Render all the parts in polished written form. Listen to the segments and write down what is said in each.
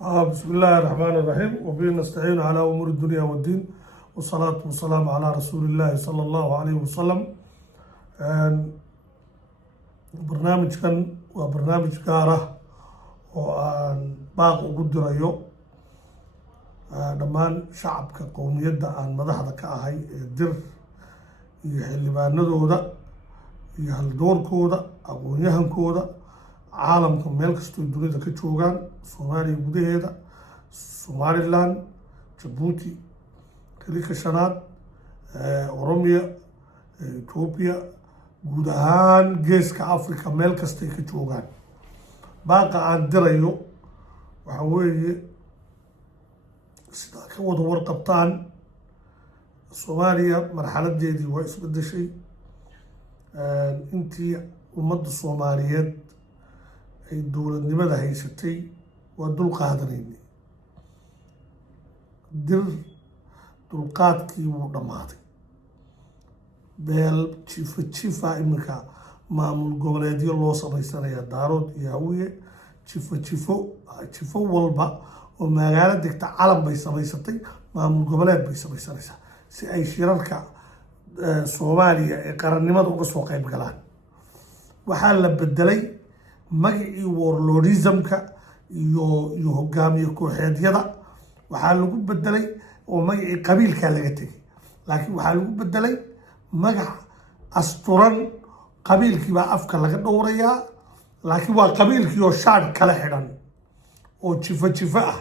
بسم الله الرحمن الرحيم وبه نستعين على أمور الدنيا والدين والصلاة والسلام على رسول الله صلى الله عليه وسلم. برنامج كان وبرنامج كاره وأن باقي قدر dhammaan shacabka qowmiyadda aan madaxda ka ahay ee dir iyo xildhibaanadooda iyo haldoorkooda aqoon-yahankooda caalamka meel kastoo dunida ka joogaan soomaaliya gudaheeda somaliland jabuuti kilika shanaad oromiya etoobiya guud ahaan geeska africa meel kastay ka joogaan baaqa aan dirayo waxa weeye sidaa ka wada warqabtaan soomaaliya marxaladeedii waa isbedeshay. intii ummadda soomaaliyeed ay dowladnimada haysatay waa dul qaadanaynay dir dulqaadkii wuu dhammaaday. beel jifa iminka maamul goboleedyo loo samaysanaya daarood iyo hawiye jifo walba oo magaalo degta calan bay samaysatay maamul goboleed bay samaysanaysaa si ay shirarka soomaaliya ee qarannimada uga soo qayb galaan. waxaa la bedelay magacii warlordismka iyo hogaamiye kooxeedyada waxaa lagu bedelay oo magacii qabiilkaa laga tegay, laakiin waxaa lagu bedelay magac asturan. qabiilkii baa afka laga dhowrayaa, laakiin waa qabiilkii oo shaadh kala xidhan oo jifo ah.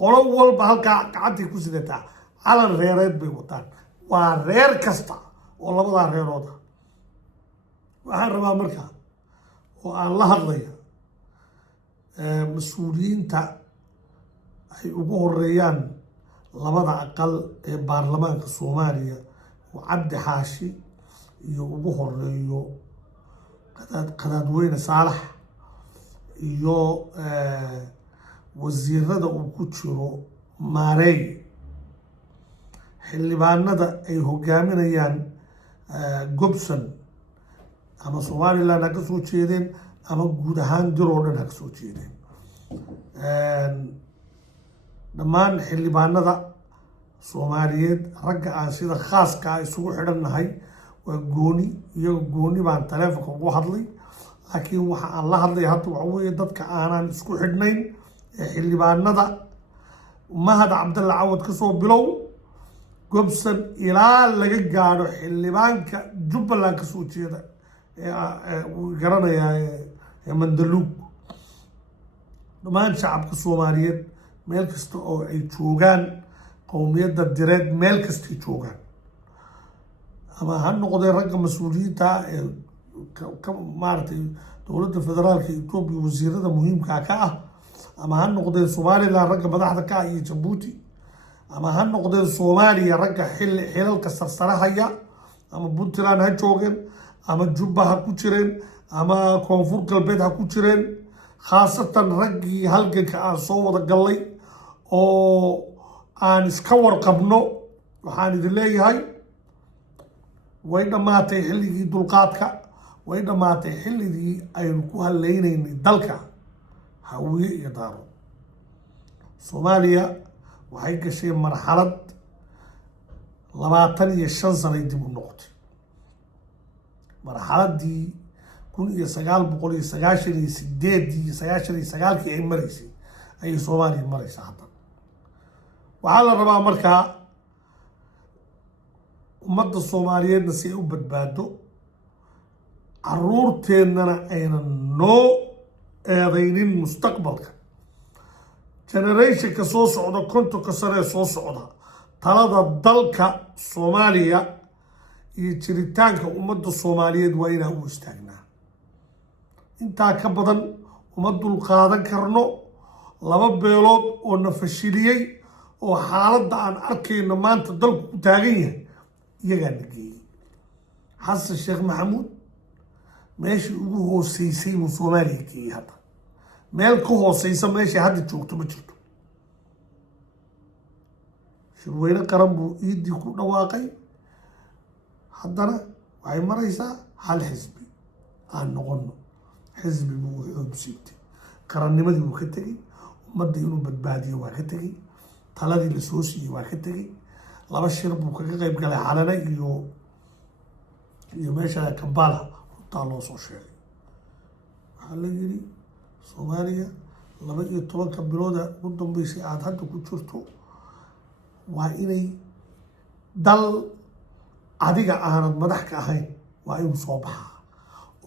qolo walba halkaa gacantay ku sidataa calan reereed bay wataan, waa reer kasta oo labadaa reerooda. waxaan rabaa markaa oo aan la hadlaya mas-uuliyiinta ay ugu horeeyaan labada aqal ee baarlamaanka soomaaliya oo cabdi xaashi iyo ugu horeeyo qadaadweyne saalax iyo wasiirada uu ku jiro maareey, xildhibaanada ay hogaaminayaan gobson ama somaliland ha ka soo jeedeen ama guud ahaan dir oo dhan ha ka soo jeedeen. dhammaan xildhibaanada soomaaliyeed ragga aan sida khaaskaa isugu xidhannahay waa gooni, iyaga gooni baan taleefonka ugu hadlay, laakiin waxa aan la hadlay hadda waxa weeye dadka aanan isku xidhnayn ee xildhibaanada mahad cabdalla cawad ka soo bilow gobson ilaa laga gaadho xildhibaanka jubbaland ka soo jeeda wuu garanayaa ee mandaluug. dhammaan shacabka soomaaliyeed meel kasta oo ay joogaan qowmiyadda direed meel kastay joogaan, ama ha noqdeen ragga mas-uuliyiinta ee maaragtay dowladda federaalka etoobiya wasiirada muhiimkaa ka ah, ama ha noqdeen somaliland ragga madaxda ka ah iyo jabuuti, ama ha noqdeen soomaaliya ragga xilalka sarsare haya, ama puntland ha joogeen ama jubba ha ku jireen ama koonfur galbeed ha ku jireen. khaasatan raggii halganka aan soo wada gallay oo aan iska warqabno, waxaan idin leeyahay way dhammaatay xilligii dulqaadka, way dhammaatay xilligii aynu ku haleynaynay dalka hawiye iyo daaro. soomaaliya waxay gashay marxalad 25 sanay dib u noqotay. marxaladii 1998 ay maraysay ayay soomaaliya maraysaa hadda. waxaa la rabaa markaa ummadda soomaaliyeedna si ay u badbaado, caruurteennana aynan noo eedaynin mustaqbalka generationka soo socda, kontonka sanee soo socda, talada dalka soomaaliya iyo jiritaanka ummadda soomaaliyeed waa inaan u istaagnaa. intaa ka badan uma dulqaadan karno. laba beelood oo na fashiliyey oo xaaladda aan arkayno maanta dalku ku taagan yahay iyagaa na geeyey. xasan sheekh maxamuud meeshii ugu hooseysay buu soomaaliya geeyey. hadda meel ka hooseysa meeshay hadda joogto ma jirto. shirweyne qaran buu iidii ku dhawaaqay, haddana waxay maraysaa hal xisbi aan noqono. xisbi buu xoog siibtay, qarannimadii buu ka tegey, ummadda inuu badbaadiyo waa ka tegey taladii lasoo siiyey waa ka tegey laba shir buu kaga qayb galay xalana iyo meesha Kampala runtaa loo soo sheegay waxaa la yidhi Soomaaliya 12 bilooda ugu dambeysay aad hadda ku jirto waa inay dal adiga aanad madax ka ahayn waa inuu soo baxaa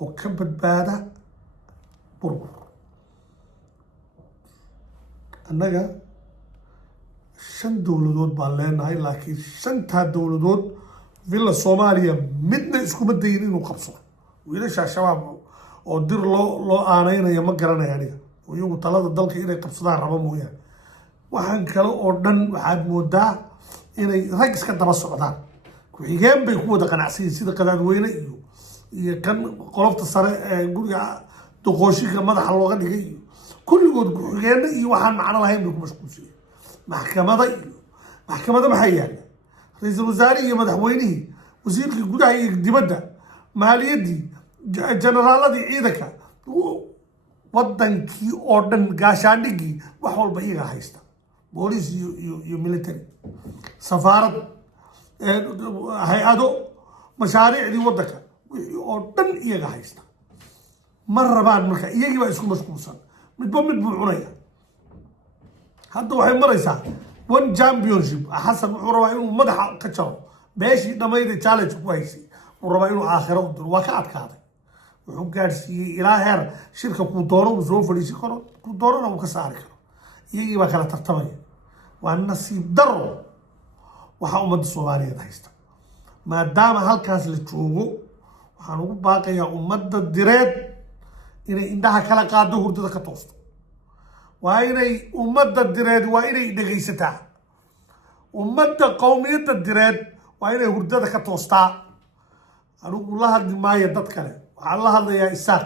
oo ka badbaada burbur annaga 5 dowladood baan leenahay laakiin 5 dowladood villa Soomaaliya midna iskuma dayin inuu qabsado wiilasha shabaab oo dir loo aaneynaya ma garanay aniga iyagu talada dalka inay qabsadaan raba mooyaan waxaan kale oo dhan waxaad moodaa inay rag iska daba socdaan ku-xigeen bay ku wada qanacsan sida qadaadweyne iyo kan qolofta sare ee guriga doqooshiga madaxa looga dhigay iyo kulligood ku-xigeenna iyo waxaan macno lahayn bay ku mashquulsan maxkamada maxaa yaala ra-iisul wasaare iyo madaxweynihii wasiirkii gudaha iyo dibadda maaliyaddii generaaladii ciidanka wadankii oo dhan gaashaandhigii wax walba iyagaa haysta booliis iyo military safaarad hay-ado mashaariicdii wadanka wixii oo dhan iyaga haysta ma rabaan marka iyagii baa isku mashquulsan midba mid buu cunaya hadda waxay maraysaa one championship xasan wuxuu rabaa inuu madaxa ka jaro beeshii dhammayda challenge ku haysay wuxuu rabaa inuu aakhiro u diro waa ka adkaaday wuxuu gaadhsiiyey ilaa heer shirka kuu doono uu soo fadhiisin karo kuu doonana uu ka saari karo iyagii baa kala tartamaya waa nasiib daro waxaa ummadda Soomaaliyeed haysta maadaama halkaas la joogo waxaan ugu baaqayaa ummadda direed inay indhaha kala qaado hurdada ka toosto waa inay ummadda direed waa inay dhegaysataa ummadda qowmiyadda direed waa inay hurdada ka toostaa anigu la hadli maayo dad kale waxaan la hadlayaa Isaaq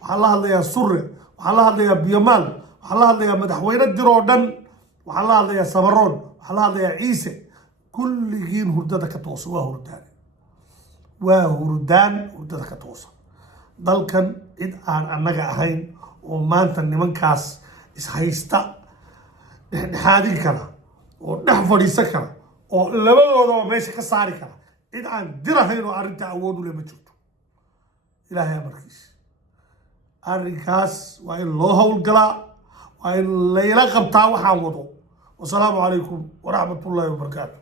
waxaan la hadlayaa Surre waxaan la hadlayaa Biyamaal waxaan la hadlayaa madaxweyne diroo dhan waxaan la hadlayaa Samaroon waxaan la hadlayaa Ciise kulligiin hurdada ka toosa waa hurdaan hurdada ka toosa dalkan cid aan annaga ahayn oo maanta nimankaas ishaysta dhexdhexaadin kara oo dhex fadhiisan kara oo labadoodaba meesha ka saari kara cid aan dirahayn oo arrinta awood u leh ma jirto ilaahay amarkiisa arrinkaas waa in loo howlgalaa waa in layla qabtaa waxaan wado wasalaamu calaykum waraxmatullaahi wabarakaatu